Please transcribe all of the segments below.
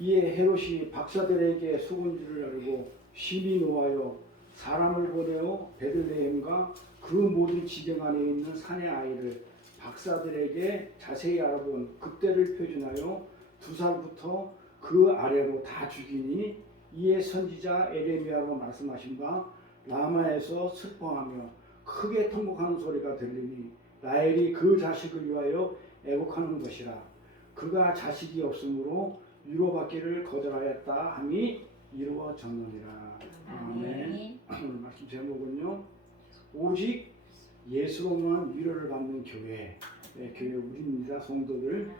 이에 헤롯이 박사들에게 속은 줄을 알고 심히 노하여 사람을 보내어 베들레헴과 그 모든 지경 안에 있는 산의 아이를 박사들에게 자세히 알아본 그때를 표준하여 2살부터 그 아래로 다 죽이니 이에 선지자 에레미야로 말씀하신 바 라마에서 슬퍼하며 크게 통곡하는 소리가 들리니 라헬이 그 자식을 위하여 애곡하는 것이라. 그가 자식이 없으므로 위로받기를 거절하였다 함이 이루어졌느니라. 아멘. 말씀 제목은요, 오직 예수로만 위로를 받는 교회. 네, 교회 우리입니다. 성도들.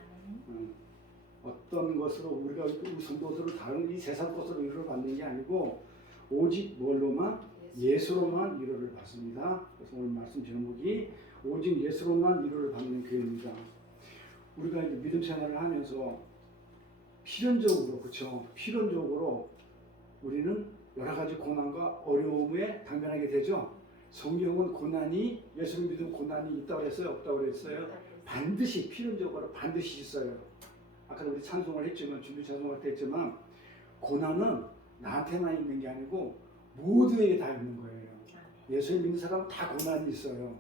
어떤 것으로 우리가 우리 성도들을 다른 이 세상 것으로 위로를 받는 게 아니고 오직 뭘로만? 예수로만 위로를 받습니다. 그래서 오늘 말씀 제목이 오직 예수로만 위로를 받는 교회입니다. 우리가 이제 믿음 생활을 하면서 필연적으로, 그렇죠? 필연적으로 우리는 여러 가지 고난과 어려움에 당면하게 되죠. 성경은 고난이, 예수를 믿으면 고난이 있다고 그랬어요? 없다고 그랬어요? 반드시, 필연적으로 반드시 있어요. 아까도 우리 찬송을 했지만, 준비 찬송할 때 했지만, 고난은 나한테만 있는 게 아니고 모두에게 다 있는 거예요. 예수를 믿는 사람은 다 고난이 있어요.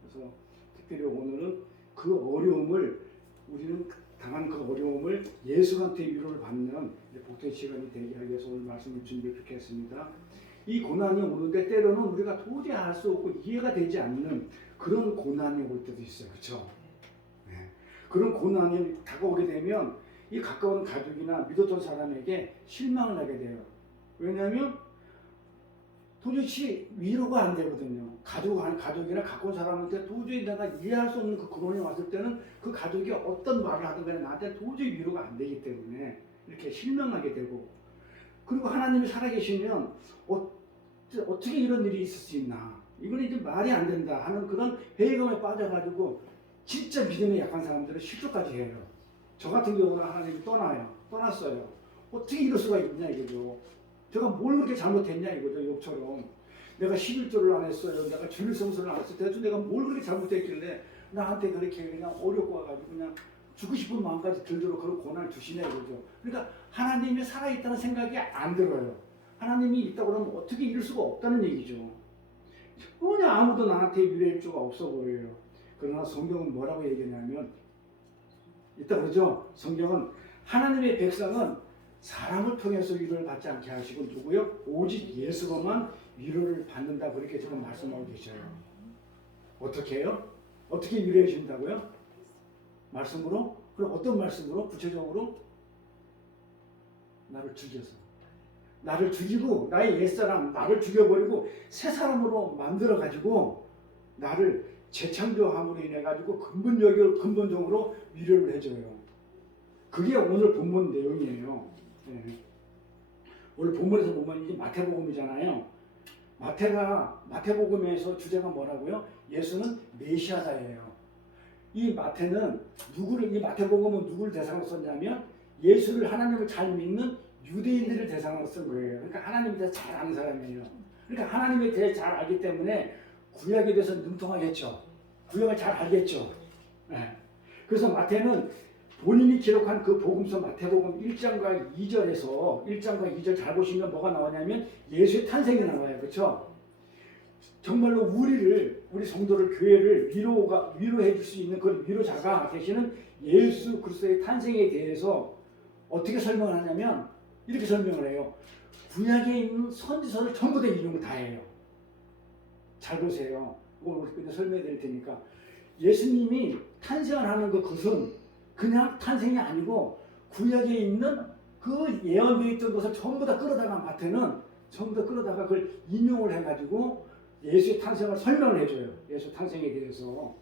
그래서 특별히 오늘은 그 어려움을, 우리는 당한 그 어려움을 예수한테 위로를 받는 복된 시간이 되게 하기 위해서 오늘 말씀을 준비했습니다. 이 고난이 오는데 때로는 우리가 도저히 알 수 없고 이해가 되지 않는 그런 고난이 올 때도 있어요. 그렇죠? 네. 그런 고난이 다가오게 되면 이 가까운 가족이나 믿었던 사람에게 실망을 하게 돼요. 왜냐하면 도저히 위로가 안 되거든요. 가족이나 가까운 사람한테 도저히 내가 이해할 수 없는 그 고난이 왔을 때는 그 가족이 어떤 말을 하든 간에 나한테 도저히 위로가 안 되기 때문에 이렇게 실망하게 되고, 그리고 하나님이 살아계시면 어떻게 이런 일이 있을 수 있나, 이건 이제 말이 안 된다 하는 그런 회의감에 빠져가지고 진짜 믿음에 약한 사람들은 실족까지 해요. 저 같은 경우는 하나님이 떠났어요. 어떻게 이럴 수가 있냐 이거죠. 제가 뭘 그렇게 잘못했냐 이거죠. 욥처럼 내가 11조를 안 했어요. 내가 주일 성수를 안 했어요. 대충 내가 뭘 그렇게 잘못했길래 나한테 그렇게 그냥 어렵고 와가지고 그냥 죽고 싶은 마음까지 들도록 그런 고난을 주시냐 이거죠. 그러니까 하나님이 살아있다는 생각이 안 들어요. 하나님이 있다고 그러면 어떻게 이럴 수가 없다는 얘기죠. 그냥 아무도 나한테 위로할 수가 없어 보여요. 그러나 성경은 뭐라고 얘기하냐면, 있다 그러죠. 성경은 하나님의 백성은 사람을 통해서 위로를 받지 않게 하시고 누구요? 오직 예수로만 위로를 받는다, 그렇게 지금 말씀하고 계셔요. 어떻게 해요? 어떻게 위로해 주신다고요? 말씀으로? 그럼 어떤 말씀으로? 구체적으로? 나를 죽이고 나의 옛사람 나를 죽여버리고 새 사람으로 만들어가지고 나를 재창조함으로 인해가지고 근본적으로 위로를 해줘요. 그게 오늘 본문 내용이에요. 네. 오늘 본문에서 보면 이게 마태복음이잖아요. 마태복음에서 주제가 뭐라고요? 예수는 메시아다예요. 이 마태복음은 누구를 대상으로 썼냐면 예수를, 하나님을 잘 믿는 유대인들을 대상으로 쓴 거예요. 그러니까 하나님에 대해서 잘 아는 사람이에요. 그러니까 하나님에 대해 잘 알기 때문에 구약에 대해서 능통하겠죠. 구약을 잘 알겠죠. 네. 그래서 마태는 본인이 기록한 그 복음서 마태복음 1장과 2절 잘 보시면 뭐가 나오냐면 예수의 탄생이 나와요. 그렇죠? 정말로 우리 성도를, 교회를 위로해 줄 수 있는 그 위로자가 되시는 예수 그리스도의 탄생에 대해서 어떻게 설명을 하냐면 이렇게 설명을 해요. 구약에 있는 선지서를 전부 다 인용을 다 해요. 잘 보세요. 이걸 그냥 설명해 드릴 테니까. 예수님이 탄생을 하는 그것은 그냥 탄생이 아니고 구약에 있는 그 예언되어 있던 것을 전부 다 끌어다가 마태는 전부 다 끌어다가 그걸 인용을 해가지고 예수의 탄생을 설명을 해줘요. 예수 탄생에 대해서.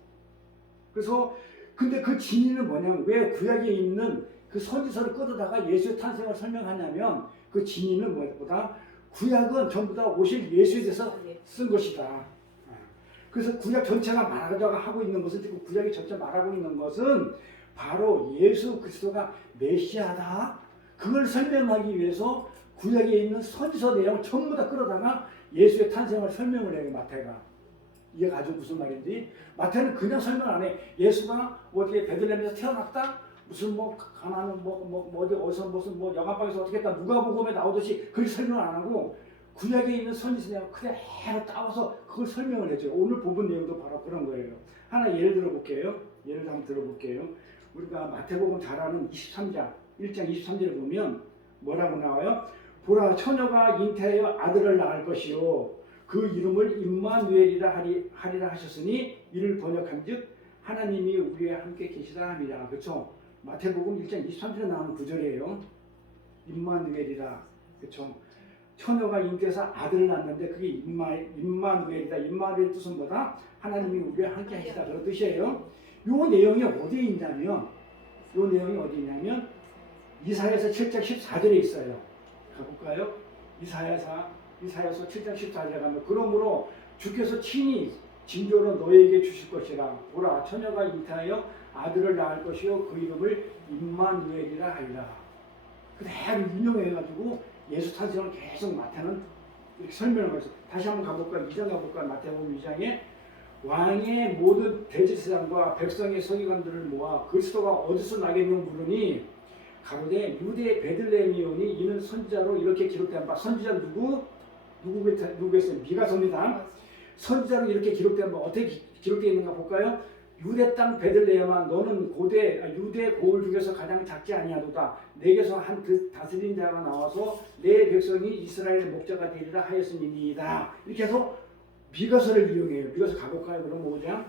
그래서 근데 그 진리는 뭐냐면, 왜 구약에 있는 그 선지서를 끌어다가 예수의 탄생을 설명하냐면 그 진리는 무엇보다 구약은 전부 다 오실 예수에 대해서 쓴 것이다. 그래서 구약 전체가 말하자고 하고 있는 것은, 지금 구약이 전체 말하고 있는 것은 바로 예수 그리스도가 메시아다, 그걸 설명하기 위해서 구약에 있는 선지서 내용을 전부 다 끌어다가 예수의 탄생을 설명을 해요. 마태가. 이게 아주 무슨 말인지, 마태는 그냥 설명 안 해. 예수가 어디에 베들레헴에서 태어났다, 무슨 뭐 가나는 뭐 어디 어디서 무슨 뭐 여관방에서 어떻게 했다 누가복음에 나오듯이 그렇게 설명 안 하고 구약에 있는 선지서 내가 그대로 따와서 그걸 설명을 해줘요. 오늘 본문 내용도 바로 그런 거예요. 하나 예를 들어볼게요. 예를 한번 들어볼게요. 우리가 마태복음 잘 아는 23장 1장 23절에 보면 뭐라고 나와요? 보라 처녀가 잉태하여 아들을 낳을 것이요 그 이름을 임마누엘이라 하리라 하셨으니 이를 번역한즉 하나님이 우리와 함께 계시다 함이라. 그렇죠? 마태복음 1장 23절에 나오는 구절이에요. 임마누엘이라. 그렇죠? 처녀가 잉태해서 아들을 낳는데 그게 임마누엘이다. 임마누엘의 뜻은 뭐다? 하나님이 우리와 함께 하시다. 그런 뜻이에요. 요 내용이 어디에 있냐면 이사야서 7장 14절에 있어요. 가볼까요? 이사야서 7장 14절에 가면 그러므로 주께서 친히 징조로 너에게 주실 것이라. 보라 처녀가 잉태하여 아들을 낳을 것이요 그 이름을 임마누엘이라 하리라. 그대로 인용해가지고 예수 탄생을 계속 마태는 이렇게 설명을 해서 다시 한번 가볼까요? 2장 가볼까요? 마태복음 2장에 왕의 모든 대제사장과 백성의 서기관들을 모아 그리스도가 어디서 나겠느냐 물으니 가로되 유대 베들레헴이오니 이는 선지자로 이렇게 기록된 바. 선지자 누구겠어요? 미가서입니다. 선지자로 이렇게 기록된 바 어떻게 기록되어 있는가 볼까요? 유대 땅 베들레헴아 너는 유대 고을 중에서 가장 작지 아니하도다. 내게서 한 다스린 자가 나와서 내 백성이 이스라엘의 목자가 되리라 하였음이니이다. 이렇게 해서 미가서를 이용해요. 미가서 가볼까요? 그럼 5장.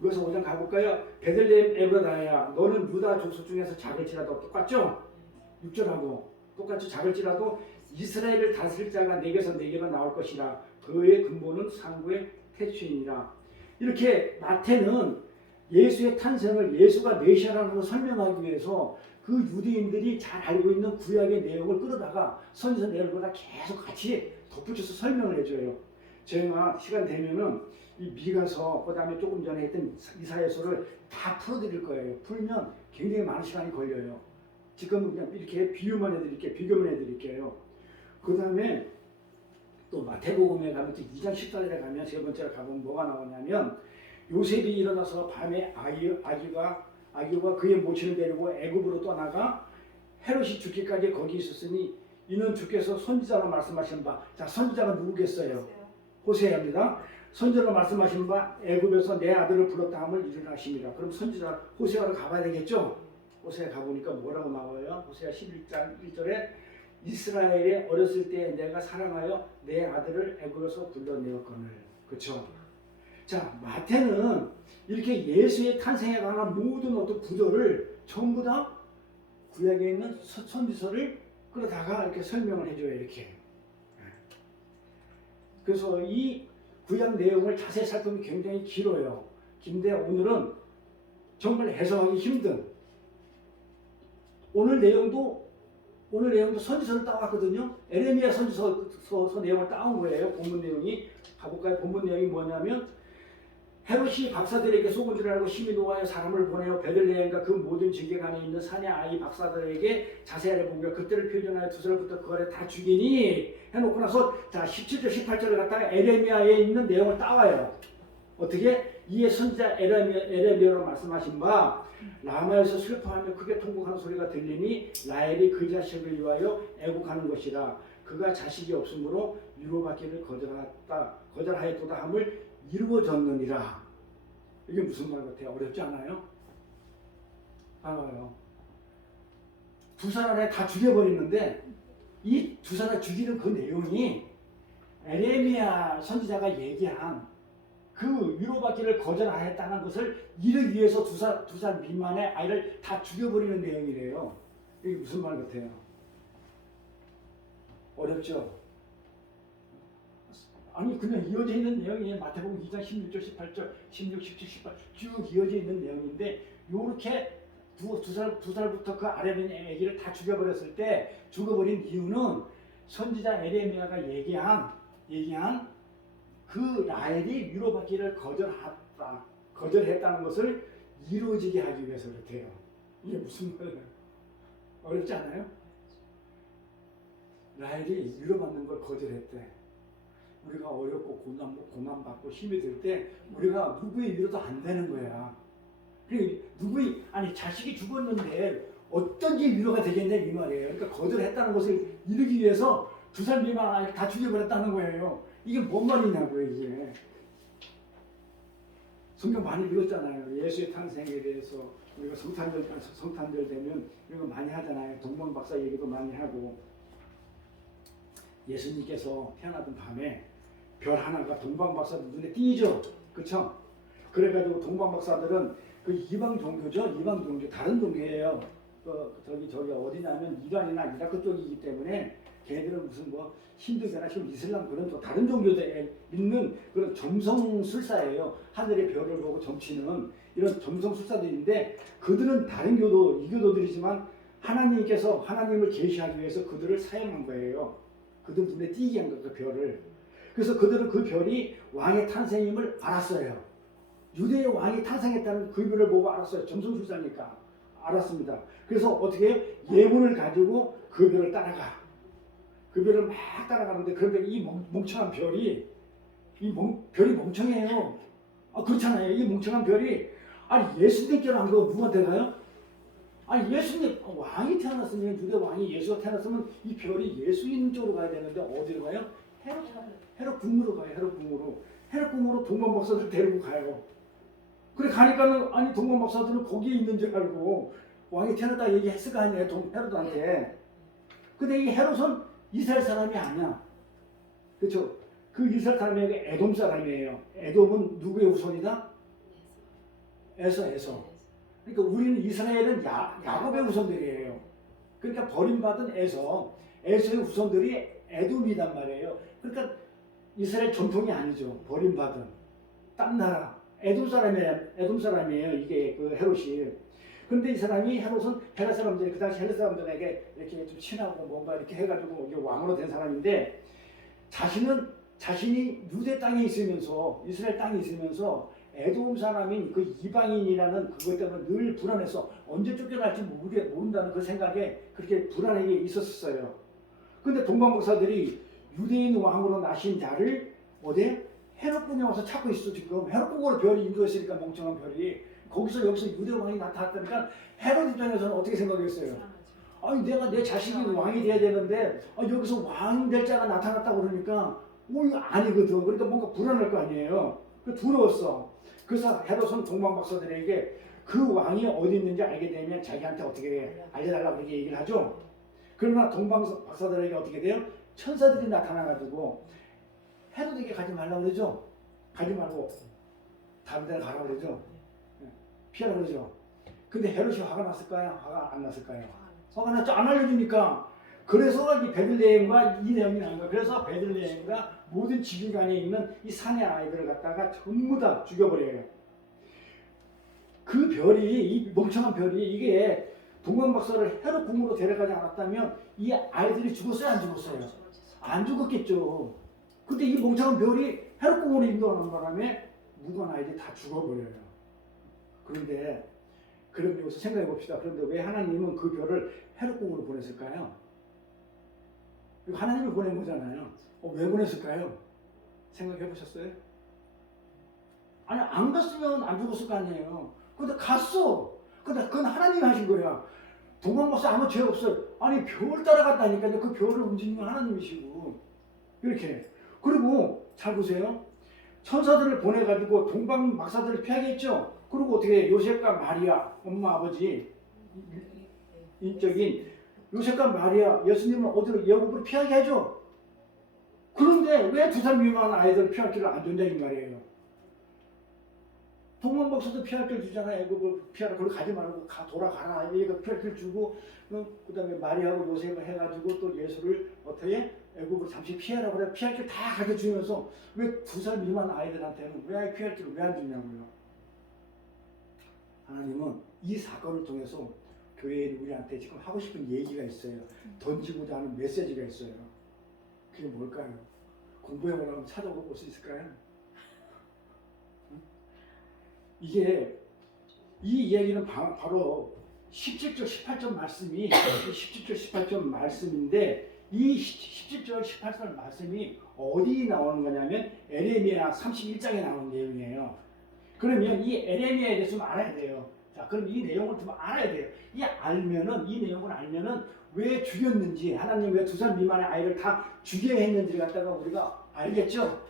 미가서 5장 가볼까요? 베들레헴 에브라다야 너는 유다 족속 중에서 작을지라도 똑같죠? 6절하고 똑같이 작을지라도 이스라엘을 다스릴 자가 내게로 나올 것이라. 그의 근본은 상구의 태초이니라. 이렇게 마태는 예수의 탄생을 예수가 메시아라는 걸 설명하기 위해서 그 유대인들이 잘 알고 있는 구약의 내용을 끌어다가 선지서 내용보다 계속 같이 덧붙여서 설명을 해줘요. 저희가 시간 되면은 이 미가서 그다음에 조금 전에 했던 이사야서를 다 풀어드릴 거예요. 풀면 굉장히 많은 시간이 걸려요. 지금 그냥 이렇게 비교만 해드릴게요. 그다음에 또 마태복음에 가면 또 2장 14절에 가면 세 번째로 가보면 뭐가 나오냐면 요셉이 일어나서 밤에 아기와 그의 모친을 데리고 애굽으로 떠나가 헤롯이 죽기까지 거기 있었으니 이는 주께서 선지자로 말씀하신 바. 자, 선지자가 누구겠어요? 호세아입니다. 선지자로 말씀하신 바 애굽에서 내 아들을 불렀다 함을 이루하심이라. 그럼 선지자 호세아로 가봐야 되겠죠? 호세아 가보니까 뭐라고 나와요? 호세아 11장 1절에 이스라엘에 어렸을 때 내가 사랑하여 내 아들을 애굽에서 불러내었거늘. 그렇죠? 자, 마태는 이렇게 예수의 탄생에 관한 모든 어떤 구조를 전부 다 구약에 있는 선지서를 끌어다가 이렇게 설명을 해줘요. 이렇게. 그래서 이 구약 내용을 자세히 살펴보면 굉장히 길어요. 긴데 오늘은 정말 해석하기 힘든 오늘 내용도 선지서를 따왔거든요. 에레미야 선지서 내용을 따온 거예요. 본문 내용이. 가볼까요? 본문 내용이 뭐냐면 헤롯이 박사들에게 속은 줄 알고 심히 노하여 사람을 보내어 베들레헴과 그 모든 지경 안에 있는 사내 아이 박사들에게 자세하게 보며 그때를 표현하여 두 살부터 그 아래 다 죽이니 해놓고 나서 자 17절 18절을 갖다가 에레미야에 있는 내용을 따와요. 어떻게? 이에 선지자 에레미야로 말씀하신 바 라마에서 슬퍼하며 크게 통곡하는 소리가 들리니 라헬이 그 자식을 위하여 애국하는 것이라. 그가 자식이 없으므로 유로받기를 거절하였도다 함을 이루어졌느니라. 이게 무슨 말 같아요? 어렵지 않아요? 알아요. 두 사람을 다 죽여버리는데 이 두 사람 죽이는 그 내용이 에레미야 선지자가 얘기한 그 위로받기를 거절하였다는 것을 이르기 위해서 두 살 미만의 아이를 다 죽여버리는 내용이래요. 이게 무슨 말 같아요? 어렵죠? 아니 그냥 이어져 있는 내용이 마태복음 2장 16절 18절 16, 17, 18 쭉 이어져 있는 내용인데 요렇게 두 살부터 그 아래 있는 애기를 다 죽여버렸을 때 죽어버린 이유는 선지자 에레미야가 얘기한 그 라헬이 위로받기를 거절했다는 것을 이루어지게 하기 위해서 그렇대요. 이게 무슨 말이에요? 어렵지 않아요? 라헬이 위로받는 걸 거절했대. 우리가 어렵고 고난받고 힘이 들 때 우리가 누구의 위로도 안 되는 거야. 아니 자식이 죽었는데 어떤 게 위로가 되겠냐 이 말이에요. 그러니까 거절했다는 것을 이루기 위해서 2살 미만 아이를 다 죽여버렸다는 거예요. 이게 뭔 말이냐고요 이게. 성경 많이 읽었잖아요. 예수의 탄생에 대해서 우리가 성탄절 되면 이런 거 많이 하잖아요. 동방박사 얘기도 많이 하고. 예수님께서 태어나던 밤에 별 하나가 동방박사들 눈에 띄죠. 그렇죠? 그래가지고 동방박사들은 그 이방 종교죠. 이방 종교 다른 종교예요. 저기 어디냐면 이란이나 이라크 쪽이기 때문에 걔네들은 무슨 뭐 힌두교나 지금 이슬람 그런 또 다른 종교에 있는 그런 점성술사예요. 하늘의 별을 보고 점치는 이런 점성술사들인데 그들은 다른 교도 이교도들이지만 하나님께서 하나님을 계시하기 위해서 그들을 사용한 거예요. 그들 눈에 띄게 한 거예요. 그 별을. 그래서 그들은 그 별이 왕의 탄생임을 알았어요. 유대의 왕이 탄생했다는 그 별을 보고 알았어요. 점성술사니까 알았습니다. 그래서 어떻게 해요? 예문을 가지고 그 별을 따라가. 그 별을 막 따라가는데 그런데 이 멍청한 별이 별이 멍청해요. 그렇잖아요. 이 멍청한 별이 아니 예수님께로 안 가고 누구한테 가요? 아니 예수님 왕이 태어났으면 유대 왕이 예수가 태어났으면 이 별이 예수 있는 쪽으로 가야 되는데 어디로 가요? 헤롯 궁으로 가요. 헤롯 궁으로 동방박사들 데리고 가요. 그래 가니까는 아니 동방박사들은 거기에 있는 줄 알고 왕이 태어났다 얘기했을 거 아니에요. 헤롯한테. 근데 이 헤롯은 이스라엘 사람이 아니야. 그렇죠? 그 이스라엘 사람이 에돔 사람이에요. 에돔은 누구의 후손이다? 에서. 그러니까 우리는 이스라엘은 야곱의 후손들이에요. 그러니까 버림받은 에서의 후손들이 에돔이란 말이에요. 그러니까 이스라엘 전통이 아니죠. 버림받은 딴 나라 에돔 사람이에요. 이게 그 헤롯이. 근데 이 사람이 헤롯은 헬라 사람들이 그 당시 헬라 사람들에게 이렇게 좀 친하고 뭔가 이렇게 해가지고 이게 왕으로 된 사람인데 자신이 유대 땅에 있으면서 이스라엘 땅에 있으면서 에돔 사람인 그 이방인이라는 그것 때문에 늘 불안해서 언제 쫓겨날지 모른다는 그 생각에 그렇게 불안하게 있었어요. 근데 동방박사들이 유대인 왕으로 나신 자를 어디 헤롯궁에 와서 찾고 있어 지금. 헤롯궁으로 별이 인도했으니까 멍청한 별이. 거기서 여기서 유대 왕이 나타났다니까 헤롯 입장에서는 어떻게 생각했어요? 아니 내가 내 자식이 왕이 돼야 되는데 여기서 왕 될 자가 나타났다고 그러니까 이거 아니거든. 그러니까 뭔가 불안할 거 아니에요. 두려웠어. 그래서 헤롯은 동방박사들에게 그 왕이 어디 있는지 알게 되면 자기한테 어떻게 알려달라고 그렇게 얘기를 하죠. 그러나 동방박사들에게 어떻게 돼요? 천사들이 나타나가지고 헤롯에게 가지 말라고 그러죠. 가지 말고 다른 데로 가라고 그러죠. 피하라고 그러죠. 근데 헤롯이 화가 났을까요? 화가 안 났을까요? 화가 났죠. 안 알려주니까. 그래서 이 베들레헴과 이 내용이 나온 거예요. 그래서 베들레헴과 모든 지기간에 있는 이 산의 아이들을 갖다가 전부 다 죽여버려요. 그 별이, 이 멍청한 별이 이게 동방박사를 헤롯 궁으로 데려가지 않았다면 이 아이들이 죽었어요? 안 죽었어요? 안 죽었겠죠. 근데 이 멍청한 별이 헤롯 궁으로 인도하는 바람에 무관 아이들이 다 죽어버려요. 그런데 그럼 여기서 생각해 봅시다. 그런데 왜 하나님은 그 별을 헤롯궁으로 보냈을까요? 하나님이 보낸 거잖아요. 왜 보냈을까요? 생각해 보셨어요? 아니 안 갔으면 안 죽었을 거 아니에요. 근데 갔어. 근데 그건 하나님이 하신 거야. 동방박사 아무 죄 없어요. 아니 별 따라갔다니까. 그 별을 움직이는 건 하나님이시고 이렇게. 그리고 잘 보세요. 천사들을 보내가지고 동방박사들을 피하게 했죠. 그리고 어떻게 요셉과 마리아 엄마 아버지 인적인 요셉과 마리아 예수님은 어디로 애굽으로 피하게 하죠. 그런데 왜 2살 미만 아이들 피할 길을 안 줬냐 이 말이에요. 동방박사도 피할 길 주잖아. 애굽을 피하라. 거기 가지 말고 돌아가라. 얘가 피할 길 주고 그 다음에 마리아하고 요셉을 해가지고 또 예수를 어떻게 애굽을 잠시 피하라 그래. 피할 길 다 가르쳐주면서 왜 2살 미만 아이들한테는 왜 피할 길을 왜 안 주냐고요. 하나님은 이 사건을 통해서 교회에 우리한테 지금 하고 싶은 얘기가 있어요. 던지고자 하는 메시지가 있어요. 그게 뭘까요? 공부해보려면 찾아볼 수 있을까요? 이게 이 이야기는 바로 17절 18절 말씀이 17절 18절 말씀인데 이 17절 18절 말씀이 어디 나오는 거냐면 에레미야 31장에 나오는 내용이에요. 그러면 이 에레미야에 대해서 좀 알아야 돼요. 자, 그럼 이 내용을 좀 알아야 돼요. 이 내용을 알면은 왜 죽였는지, 하나님 왜 2살 미만의 아이를 다 죽여야 했는지를 갖다가 우리가 알겠죠?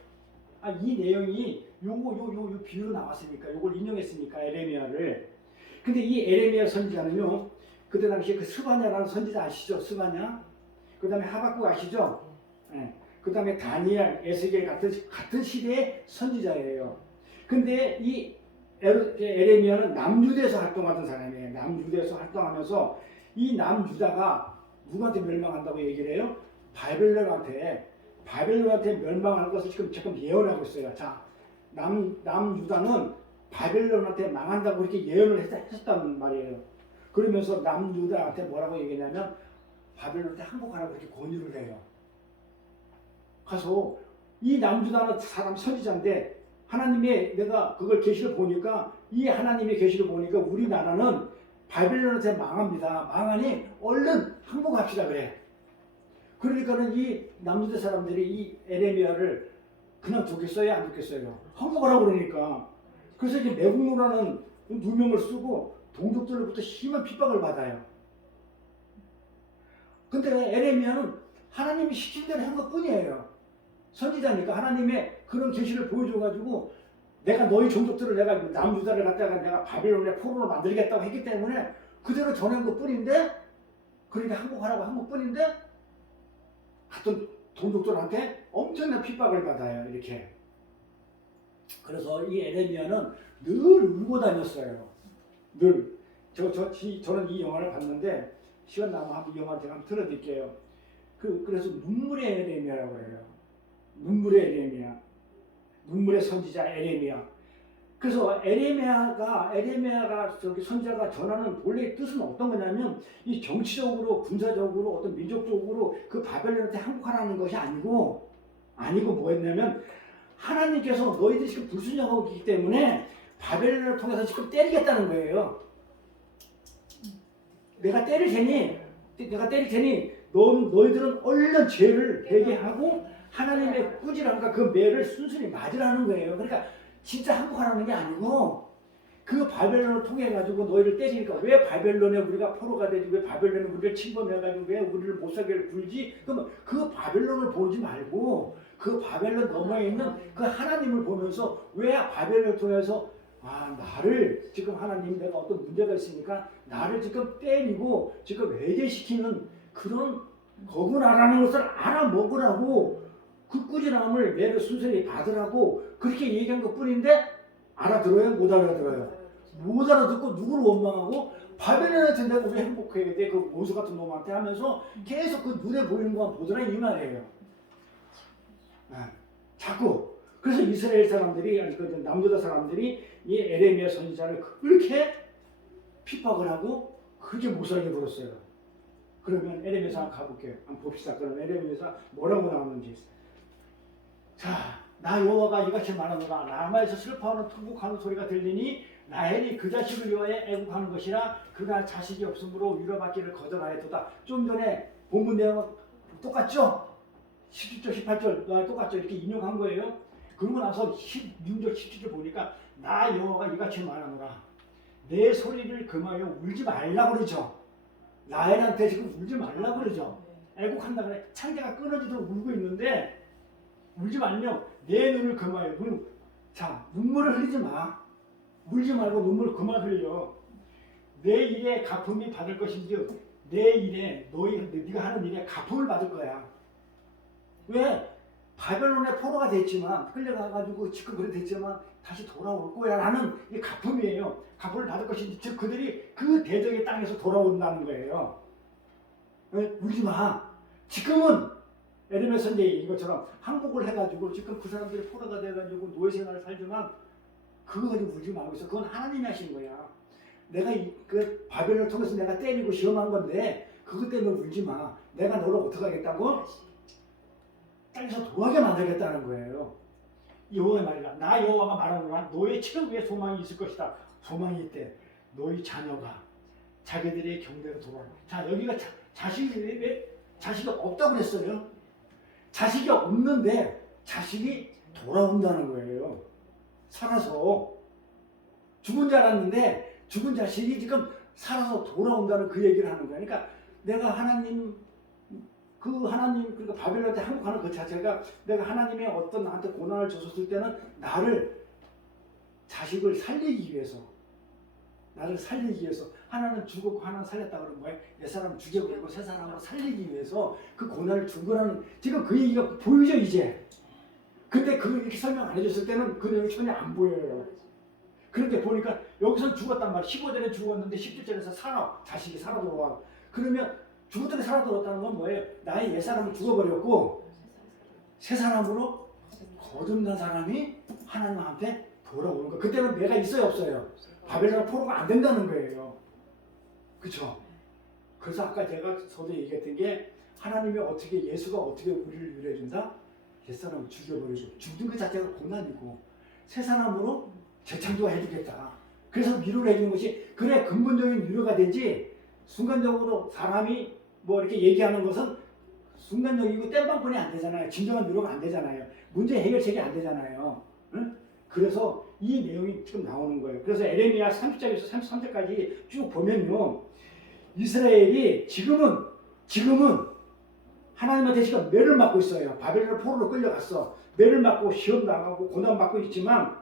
이 내용이 요 비유로 나왔으니까, 요걸 인용했으니까, 에레미야를. 근데 이 에레미야 선지자는요, 그때 당시에 그 스바냐라는 선지자 아시죠? 스바냐? 그 다음에 하박국 아시죠? 네. 그 다음에 다니엘, 에스겔 같은 시대의 선지자예요. 근데 이 에레미야는 남유대에서 활동하던 사람이에요. 남유대에서 활동하면서 이 남유다가 누구한테 멸망한다고 얘기를 해요? 바벨론한테 멸망할 것을 지금 예언하고 있어요. 자, 남유다는 바벨론한테 망한다고 그렇게 예언을 했었단 말이에요. 그러면서 남유다한테 뭐라고 얘기냐면 바벨론한테 항복하라고 그렇게 권유를 해요. 가서 이 남유다는 사람 선지자인데 하나님의 내가 그걸 계시를 보니까 이 하나님의 계시를 보니까 우리나라는 바벨론한테 망합니다. 망하니 얼른 항복합시다 그래. 그러니까는 이 남유다 사람들이 이 에레미야를 그냥 두겠어요? 안 두겠어요? 항복하라고 그러니까. 그래서 이제 매국노라는 누명을 쓰고 동족들로부터 심한 핍박을 받아요. 근데 에레미야는 하나님이 시킨 대로 한 것뿐이에요. 선지자니까 하나님의 그런 계시를 보여줘가지고 내가 너희 종족들을 내가 남유다를 갖다가 내가 바벨론의 포로로 만들겠다고 했기 때문에 그대로 전한 것뿐인데, 그러니까 항복하라고 한 것뿐인데 같은 동족들한테 엄청난 핍박을 받아요. 이렇게. 그래서 이 에레미야는 늘 울고 다녔어요. 늘. 저는 이 영화를 봤는데 시간 남으면 이 영화 제가 한번 틀어드릴게요. 그래서 눈물의 에레미야라고 해요. 눈물의 에레미야. 눈물의 선지자 에레미야. 그래서 에레미야가 선지자가 전하는 본래의 뜻은 어떤 거냐면 이 정치적으로, 군사적으로, 어떤 민족적으로 그 바벨론한테 항복하라는 것이 아니고 뭐였냐면 하나님께서 너희들이 지금 불순종하고 있기 때문에 바벨론을 통해서 지금 때리겠다는 거예요. 내가 때릴 테니 너희들은 얼른 죄를 회개하고 하나님의 꾸지람과 그 매를 순순히 맞으라는 거예요. 그러니까 진짜 항복하라는 게 아니고 그 바벨론을 통해 가지고 너희를 때리니까 왜 바벨론에 우리가 포로가 되지, 왜 바벨론에 우리를 침범해 가지고 왜 우리를 못 살게 굴지? 그러면 그 바벨론을 보지 말고 그 바벨론 너머에 있는 그 하나님을 보면서 왜 바벨론을 통해서 나를 지금 하나님 내가 어떤 문제가 있으니까 나를 지금 때리고 지금 회개시키는 그런 거구나라는 것을 알아먹으라고, 그 꾸지람을 매를 순순히 받으라고 그렇게 얘기한 것뿐인데 알아들어요? 못 알아들어요? 못 알아듣고 누구를 원망하고 바벨론한테 내가 왜 행복해야 돼? 그 원수 같은 놈한테 하면서 계속 그 눈에 보이는 것만 보더라 이 말이에요. 자꾸. 그래서 이스라엘 사람들이, 남유다 사람들이 이 에레미야 선지자를 그렇게 핍박을 하고 그렇게 못 살게 굴었어요. 그러면 에레미야서 가볼게요. 한번 봅시다. 그럼 에레미야서 뭐라고 나오는지. 자, 나 여호와가 이같이 말하노라. 라마에서 슬퍼하는 통곡하는 소리가 들리니 라헬이 그 자식을 위하여 애국하는 것이라. 그가 자식이 없으므로 위로받기를 거절하였도다. 좀 전에 본문 내용은 똑같죠? 17절 18절 똑같죠? 이렇게 인용한 거예요. 그러고 나서 16절 17절 보니까 나 여호와가 이같이 말하노라. 내 소리를 금하여 울지 말라 그러죠. 라헬한테 지금 울지 말라 그러죠. 애국한다 그래. 창자가 끊어지도록 울고 있는데 울지 말며 내 눈을 금하여 눈물을 흘리지 마. 울지 말고 눈물을 그만 흘려. 내 일에 갚음이 받을 것인지 내 일에 네가 하는 일에 갚음을 받을 거야. 왜? 바벨론의 포로가 됐지만 끌려가가지고 지금 그래 됐지만 다시 돌아올 거야 라는 이 갚음이에요. 갚음을 받을 것인지, 즉 그들이 그 대적의 땅에서 돌아온다는 거예요. 울지 마. 지금은 에레미야 선지자 이것처럼 항복을 해가지고 지금 그 사람들이 포로가 돼가지고 노예 생활을 살지만 그거 가지고 울지 말고 있어. 그건 하나님이 하신 거야. 내가 그 바벨론을 통해서 내가 때리고 시험한 건데 그것 때문에 울지 마. 내가 너를 어떻게 하겠다고? 땅에서 돌아가게 만들겠다는 거예요. 여호와의 말이라. 나 여호와가 말하노라. 너의 최후의 소망이 있을 것이다. 소망이 있대. 너희 자녀가 자기들의 경대로 돌아오라. 자, 여기가 자식이 없다고 그랬어요. 자식이 없는데 자식이 돌아온다는 거예요. 살아서 죽은 줄 알았는데 죽은 자식이 지금 살아서 돌아온다는 그 얘기를 하는 거야. 그러니까 내가 하나님 그러니까 바벨론한테 항복하는 그 자체가 내가 하나님의 어떤 나한테 고난을 줬을 때는 나를 자식을 살리기 위해서 나를 살리기 위해서 하나는 죽었고 하나는 살렸다 그러는 거예요. 옛 사람 죽여버리고 새 사람을 살리기 위해서 그 고난을 준 거라는 지금 그 얘기가 보이죠 이제. 근데 그걸 이렇게 설명 안 해줬을 때는 그 내용이 전혀 안 보여요. 그런데 보니까 여기서 죽었단 말이야. 15절에 죽었는데 17절에서 살아. 자식이 살아 돌아와. 그러면 죽었더니 살아 돌아왔다는 건 뭐예요? 나의 옛 사람은 죽어버렸고 새 사람으로 거듭난 사람이 하나님한테 돌아오는 거. 그때는 내가 있어요 없어요? 바벨론 포로가 안 된다는 거예요. 그렇죠? 그래서 아까 제가 저도 얘기했던 게 하나님이 어떻게 예수가 어떻게 우리를 위로해준다? 옛사람을 죽여버리고 죽는 그 자체가 고난이고 새 사람으로 재창조해주겠다. 그래서 위로를 해주는 것이 그래 근본적인 위로가 되지 순간적으로 사람이 뭐 이렇게 얘기하는 것은 순간적이고 땜빵뿐이 안 되잖아요. 진정한 위로가 안 되잖아요. 문제 해결책이 안 되잖아요. 응? 그래서 이 내용이 지금 나오는 거예요. 그래서 에레미야 30절에서 33절까지 쭉 보면요. 이스라엘이 지금은 하나님한테 지금 매를 맞고 있어요. 바벨론 포로로 끌려갔어. 매를 맞고 시험 당하고 고난 받고 있지만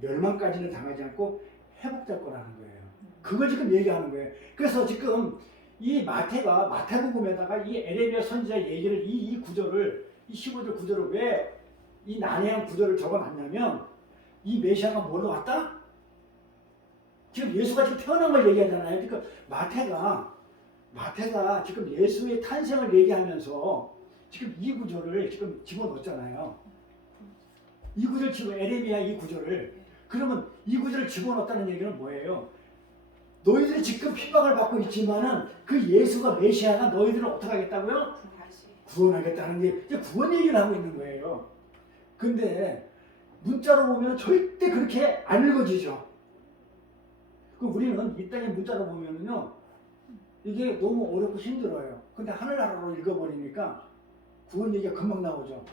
멸망까지는 당하지 않고 회복될 거라는 거예요. 그걸 지금 얘기하는 거예요. 그래서 지금 이 마태복음에다가 이 에레미야 선지자 얘기를 이 구절을 이 15절 구절을 왜 이 난해한 구절을 적어놨냐면 이 메시아가 뭘로 왔다? 지금 예수가 지금 태어난 걸 얘기하잖아요. 그러니까 마태가 지금 예수의 탄생을 얘기하면서 지금 이 구절을 지금 집어넣었잖아요. 이 구절 지금 에레미야 이 구절을 그러면 이 구절을 집어넣었다는 얘기는 뭐예요? 너희들이 지금 핍박을 받고 있지만은 그 예수가 메시아가 너희들을 어떻게 하겠다고요? 구원하겠다는 게 이제 구원 얘기를 하고 있는 거예요. 근데 문자로 보면 절대 그렇게 안 읽어지죠. 그 우리는 이 땅에 문자로 보면은요 이게 너무 어렵고 힘들어요. 근데 하늘나라로 읽어버리니까 구원 얘기가 금방 나오죠.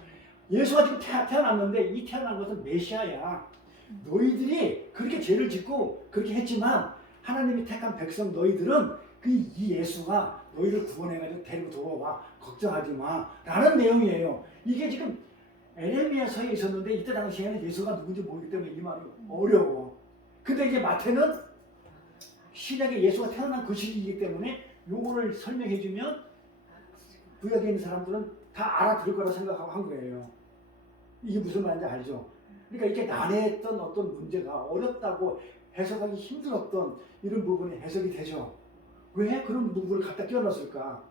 예수가 지금 태어났는데 이 태어난 것은 메시아야. 너희들이 그렇게 죄를 짓고 그렇게 했지만 하나님이 택한 백성 너희들은 이 예수가 너희를 구원해가지고 데리고 돌아와. 걱정하지 마. 라는 내용이에요. 이게 지금 에레미야서에 있었는데 이때 당시에는 예수가 누군지 모르기 때문에 이 말이 어려워. 근데 이제 마태는 신약에 예수가 태어난 그 시기이기 때문에 요거를 설명해주면 구약에 있는 사람들은 다 알아들을 거라 생각하고 한 거예요. 이게 무슨 말인지 알죠? 그러니까 이렇게 난해했던 어떤 문제가 어렵다고 해석하기 힘들었던 이런 부분이 해석이 되죠. 왜 그런 부분을 갖다 끼워넣었을까?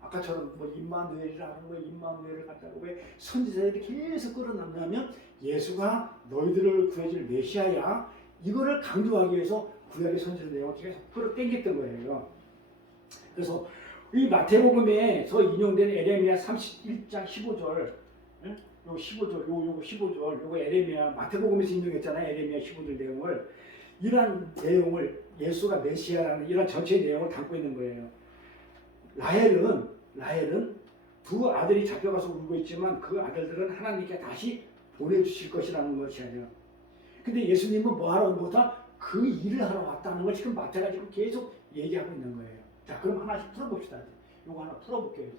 아까처럼 뭐 임마누엘이라는 거 임마누엘을 갖다가 왜 선지자들이 계속 끌어놨냐면 예수가 너희들을 구해줄 메시아야. 이거를 강조하기 위해서 구약의 선지자 내용을 계속 끌어당겼던 거예요. 그래서 이 마태복음에서 인용된 에레미야 31장 15절, 요 15절, 요 15절, 요거 에레미야 마태복음에서 인용했잖아요. 에레미야 15절 내용을 이런 내용을 예수가 메시아라는 이런 전체 내용을 담고 있는 거예요. 라헬은 두 아들이 잡혀가서 울고 있지만 그 아들들은 하나님께 다시 보내주실 것이라는 것이에요. 근데 예수님은 뭐 하러 온 거다? 그 일을 하러 왔다는 걸 지금 마태가 지금 계속 얘기하고 있는 거예요. 자, 그럼 하나씩 풀어봅시다. 이거 하나 풀어볼게요. 이제.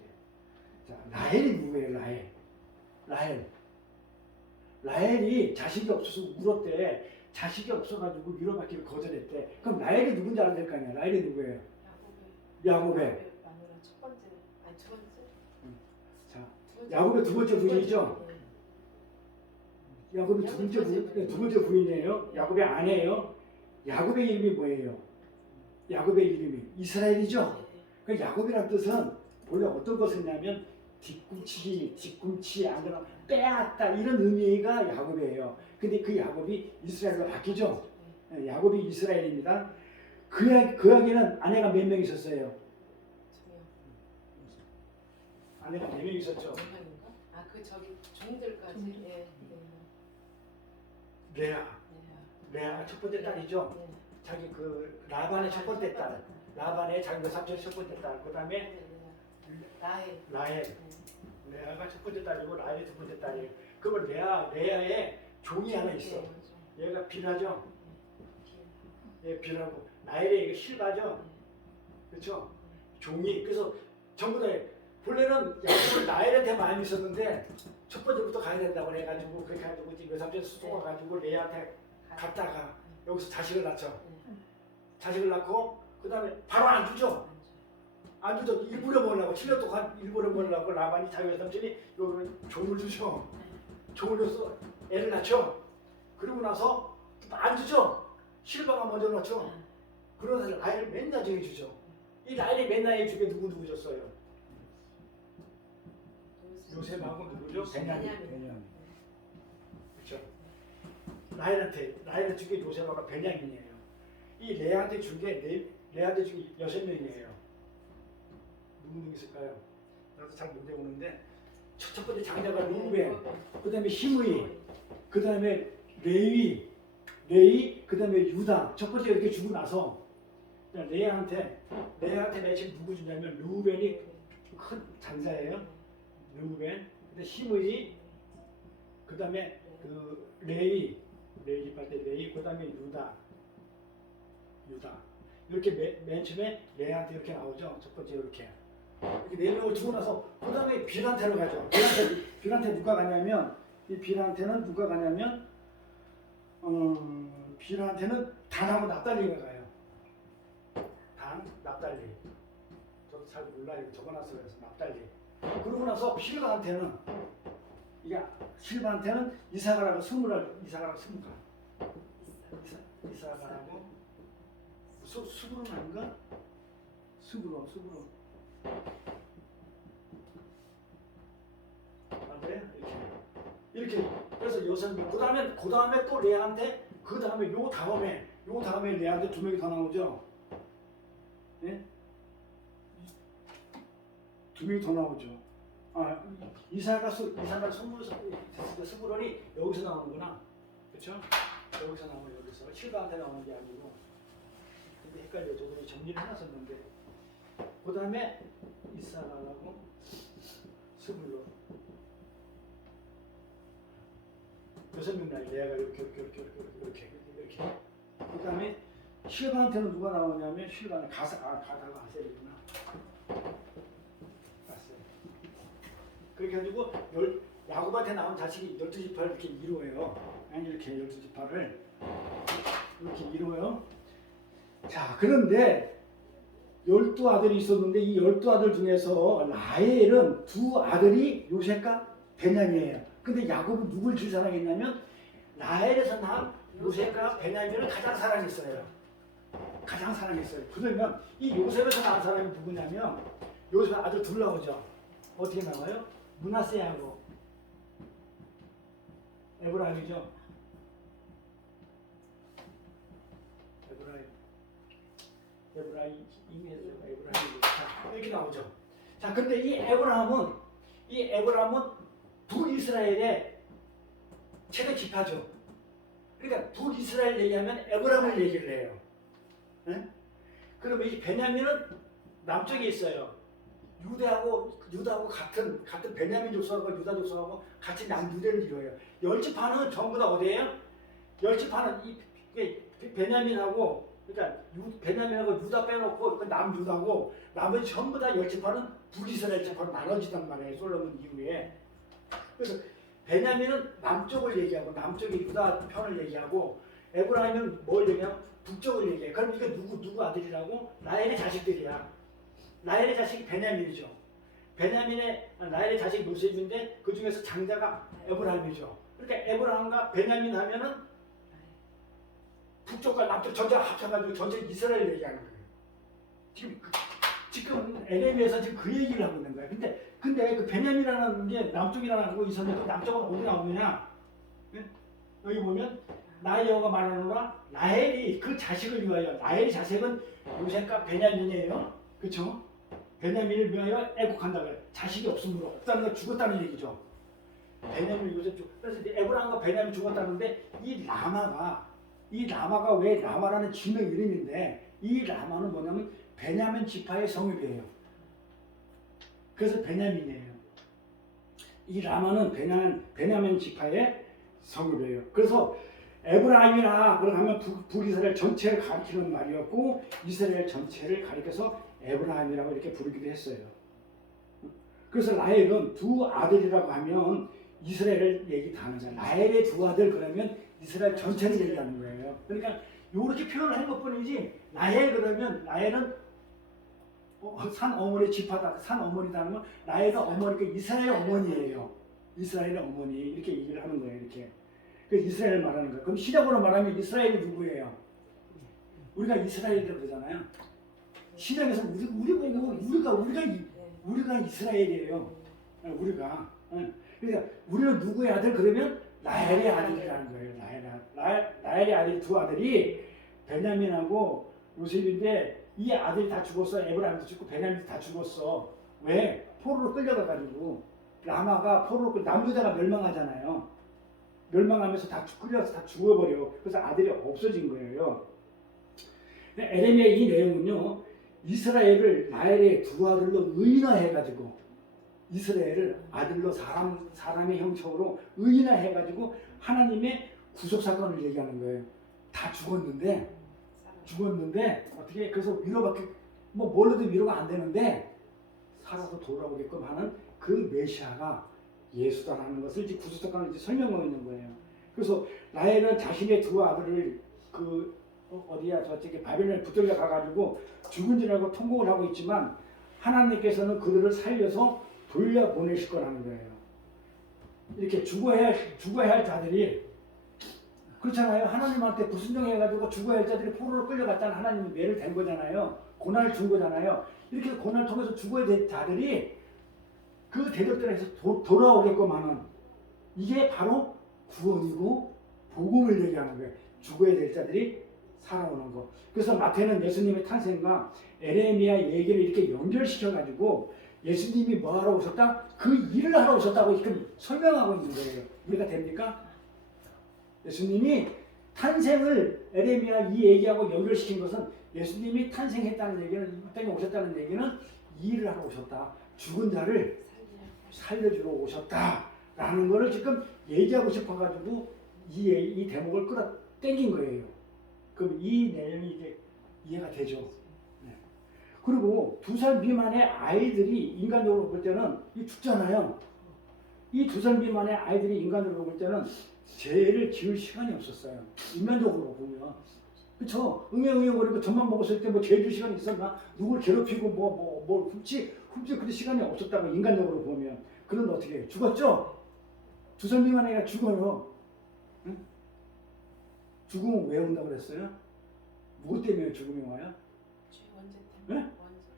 자, 라헬이 누구예요? 라헬이 자식이 없어서 울었대. 자식이 없어가지고 위로받기를 거절했대. 그럼 라헬이 누군지 알아야 될 거 아니야? 라헬이 누구예요? 야곱의 첫 번째, 아니 두 번째. 자, 야곱의 두 번째 부인이죠. 야곱이 두 번째 부인이에요. 야곱의 아내예요. 야곱의 이름이 뭐예요? 야곱의 이름이 이스라엘이죠. 그 야곱이라는 뜻은 원래 어떤 것이냐면 뒤꿈치 안 그러면 빼앗다 이런 의미가 야곱이에요. 근데 그 야곱이 이스라엘로 바뀌죠. 야곱이 이스라엘입니다. 그에게는 아내가 몇 명 있었어요? 아내가 4명 있었죠. 그 저기 종들까지. 레아 첫 번째 딸이죠. 자기 그 라반의 첫 번째 딸. 라반의 자기 삼촌의 첫 번째 딸. 그다음에 라헬. 레아가 첫 번째 딸이고 라헬이 두 번째 딸이에요. 그걸 레아의 종이 하나 있어. 얘가 빌하죠. 예, 비라고. 나일의 이게 실바죠. 그렇죠? 종이. 그래서 전부 다 본래는 야곱은 나일한테 많이 있었는데 첫 번째부터 가야 된다고 해가지고 그렇게 해가지고 외삼촌 수도가 가지고 레아한테 갔다가 여기서 자식을 낳죠. 자식을 낳고 그 다음에 바로 안 주죠. 안 주죠. 일부러 먹으려고 7년 동안 일부러 먹으려고 라반이 자기 외삼촌이 여기는 종을 주죠. 종을 줘서 애를 낳죠. 그러고 나서 안 주죠. 실바가 먼저 낳죠. 그러면서 라헬을 맨날 정해주죠. 이 라헬이 맨날 해주게 누구 줬어요? 요셉하고 누구죠? 베냐민. 그렇죠. 라헬한테 주게 요셉하고 베냐민이에요. 이 레아한테 주게 레아한테 주게 6명이에요. 누구 있을까요? 나도 잘 못 외우는데 첫 번째 장자가 루벤, 그 다음에 시므이, 그 다음에 레위, 그 다음에 유다. 첫 번째 이렇게 주고 나서 레아한테 내가 누구 주냐면 루벤이 큰 장자예요. 루벤, 근데 시므이, 그 다음에 그 레위 집할 때 레위, 그 다음에 유다. 이렇게 맨 처음에 레아한테 이렇게 나오죠. 첫 번째 이렇게 4명을 주고 나서 그 다음에 빌한테로 가죠. 빌한테 누가 가냐면 이 빌한테는 누가 가냐면 빌한테는 단하고 납달리가 가요. 단, 납달리. 저도 잘 몰라요. 적어놨어요. 그래서 납달리. 그러고 나서 실바한테는 이사가라고 스무갈. 이사가라고 수브론 아닌가? 수브론. 맞아요? 이렇게. 그래서 요셉 그 다음에 또 레아한테 그 다음에 레아한테 2명이 더 나오죠. 예? 2명이 더 나오죠. 이사가 스브론이 여기서 나오는구나. 그렇죠? 여기서 나오는 여기서 실바한테 나오는 게 아니고. 근데 헷갈려. 저도 정리를 해놨었는데. 그 다음에 이사가라고 스불론 6명 나이 레아가 이렇게. 그 다음에 실바한테는 누가 나오냐면 실바는 가다가 아셀이구나. 아셀. 그렇게 해가지고 야곱한테 나온 자식이 12지파를 이렇게 이루어요. 이렇게 12지파를 이렇게 이루어요. 자, 그런데 12아들이 있었는데 이 12아들 중에서 라헬은 2아들이 요셉과 베냐민이에요. 근데 야곱은 누굴 제일 사랑했냐면 라헬에서 난 요셉과 베냐민을 가장 사랑했어요. 그러면 이 요셉에서 난 사람이 누구냐면 요셉 아들 둘 나오죠. 어떻게 나와요? 므낫세하고 에브라임이죠. 에브라임 이렇게 나오죠. 자, 근데 이 에브라임은 북이스라엘의 최대 지파죠. 그러니까 북이스라엘 얘기하면 에브라임을 얘기를 해요. 네? 그러면 이 베냐민은 남쪽에 있어요. 유다하고 같은 베냐민 족속하고 유다 족속하고 같이 남유대를 이루어요. 10지파는 전부 다 어디예요? 10지파는 베냐민하고 유다 빼놓고 남유다고 나머지 전부 다 10지파는 북이스라엘 지파로 나눠지단 말이에요. 솔로몬 이후에. 그래서 베냐민은 남쪽을 얘기하고 남쪽의 유다 편을 얘기하고 에브라임은 뭘 얘기하면 북쪽을 얘기해요. 그럼 이게 누구 아들이라고? 라헬의 자식들이야. 라헬의 자식이 베냐민이죠. 라헬의 자식이 요셉인데 그 중에서 장자가 에브라임이죠. 그러니까 에브라임과 베냐민 하면은 북쪽과 남쪽 전체가 합쳐가지고 전체 이스라엘 얘기하는 거예요. 지금 NM에서 지금 그 얘기를 하고 있는 거예요. 근데 그 베냐민이라는 게 남쪽이라는 거 있었는데 그 남쪽은 어디 나오느냐? 네? 여기 보면 나의 여호와가 말하노라 라헬이 그 자식을 위하여 라헬의 자식은 요셉과 베냐민이에요. 그렇죠? 베냐민을 위하여 애국한다고요. 자식이 없다는 건 죽었다는 얘기죠. 베냐민 요셉 그래서 이제 에브라임과 베냐민 죽었다는데 이 라마가 왜 라마라는 지명 이름인데 이 라마는 뭐냐면 베냐민 지파의 성읍이에요. 그래서 베냐민이에요. 이 라마는 베냐민 지파의 성읍이에요. 그래서 에브라임이라 그러면 북이스라엘 전체를 가리키는 말이었고 이스라엘 전체를 가리켜서 에브라임이라고 이렇게 부르기도 했어요. 그래서 라헬은 두 아들이라고 하면 이스라엘을 얘기 다 하는 거잖아요. 라헬의 두 아들 그러면 이스라엘 전체를 얘기하는 거예요. 그러니까 이렇게 표현을 한 것뿐이지 라헬 그러면 라헬은 산 어머니 집하다 산 어머니다는 건 라헬은 어머니가 이스라엘 어머니예요. 이스라엘의 어머니 이렇게 얘기를 하는 거예요. 이렇게 그 이스라엘 말하는 거예요. 그럼 시작으로 말하면 이스라엘이 누구예요? 우리가 이스라엘이라고 그러잖아요. 신약에서 우리가 이스라엘이에요. 우리가. 그러니까 우리는 누구의 아들 그러면 라헬의 아들이라는 거예요. 라헬의 아들 두 아들이 베냐민하고 요셉인데 이 아들이 다 죽었어. 에브라임도 죽고 베냐민도 다 죽었어. 왜? 포로로 끌려가가지고 라마가 포로로 남유다가 멸망하잖아요. 멸망하면서 다 끌려서 다 죽어버려. 그래서 아들이 없어진 거예요. 에레미야의 이 내용은요. 이스라엘을 라헬의 두 아들로 의인화해가지고 이스라엘을 아들로 사람의 형처로 의인화해가지고 하나님의 구속 사건을 얘기하는 거예요. 다 죽었는데 어떻게 그래서 위로밖에 뭘로도 위로가 안 되는데 살아서 돌아오게끔 하는 그 메시아가 예수다라는 것을 이제 구속 사건을 이제 설명하고 있는 거예요. 그래서 라헬은 자신의 두 아들을 저쪽에 바벨론에 붙들려 가가지고 죽은 줄 알고 통곡을 하고 있지만 하나님께서는 그들을 살려서 돌려보내실 거라는 거예요. 이렇게 죽어야 할 자들이 그렇잖아요. 하나님한테 불순종해가지고 죽어야 할 자들이 포로로 끌려갔다는 하나님이 매를 댄 거잖아요. 고난을 준 거잖아요. 이렇게 고난을 통해서 죽어야 될 자들이 그 대적들에서 돌아오게끔 하는 이게 바로 구원이고 복음을 얘기하는 거예요. 죽어야 될 자들이 살아오는 거. 그래서 마태는 예수님의 탄생과 에레미야 얘기를 이렇게 연결시켜가지고 예수님이 뭐하러 오셨다? 그 일을 하러 오셨다고 이렇게 설명하고 있는 거예요. 이해가 됩니까? 예수님이 탄생을 에레미야 이 얘기하고 연결시킨 것은 예수님이 탄생했다는 얘기는 이 땅에 오셨다는 얘기는 이 일을 하러 오셨다. 죽은 자를 살려주러 오셨다라는 것을 지금 얘기하고 싶어가지고 이 대목을 끌어 당긴 거예요. 그럼 이 내용이 이제 이해가 되죠. 네. 그리고 2살 미만의 아이들이 인간적으로 볼 때는 죽잖아요. 이 2살 미만의 아이들이 인간적으로 볼 때는 죄를 지을 시간이 없었어요. 인간적으로 보면. 그쵸? 응애응애거리고 젖만 먹었을 때 죄 지을 시간이 있었나? 누굴 괴롭히고 뭘 훔치 그럴 시간이 없었다고 인간적으로 보면. 그런데 어떻게 해요? 죽었죠? 2살 미만의 아이가 죽어요. 응? 죽음은 왜 온다고 그랬어요? 무엇 때문에 죽음이 와요? 네?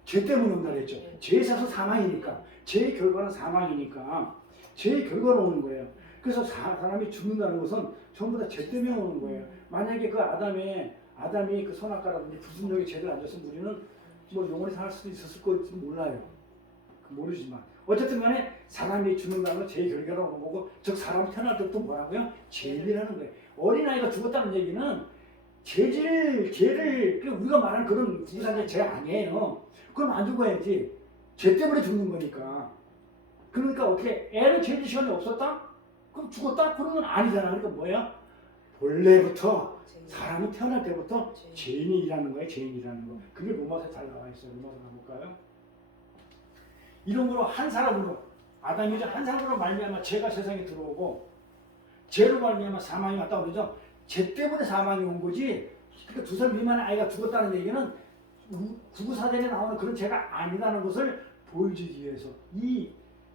죄 때문에 온다고 그랬죠. 죄에 있어서 사망이니까. 죄의 결과는 사망이니까. 죄의 결과로 오는 거예요. 그래서 사람이 죽는다는 것은 전부 다 죄 때문에 오는 거예요. 만약에 그 아담이 그 선악과라든지 불순종의 죄를 안 졌으면 우리는 영원히 살 수도 있었을 건지 몰라요. 모르지만 어쨌든 간에 사람이 죽는다는 건 죄의 결과로 오는 거고 즉 사람이 태어날 때부터 뭐라고요? 죄인이라는 거예요. 어린아이가 죽었다는 얘기는 죄를 우리가 말하는 그런 이상의 죄 아니에요. 그럼 안 죽어야지. 죄 때문에 죽는 거니까. 그러니까 어떻게 애는 죄 질 시간이 없었다? 그럼 죽었다? 그런 건 아니잖아. 그러니까 뭐야? 본래부터 사람이 태어날 때부터 죄인이라는 거예요. 죄인이라는 거. 그게 로마서에 잘 나와 있어요. 로마서 가볼까요? 이름으로 한 사람으로 아담이 한 사람으로 말미암아 죄가 세상에 들어오고 죄로 말미암아 사망이 왔다고 그러죠. 죄 때문에 사망이 온 거지. 그러니까 2살 미만의 아이가 죽었다는 얘기는 구구사전에 나오는 그런 죄가 아니라는 것을 보여주기 위해서 이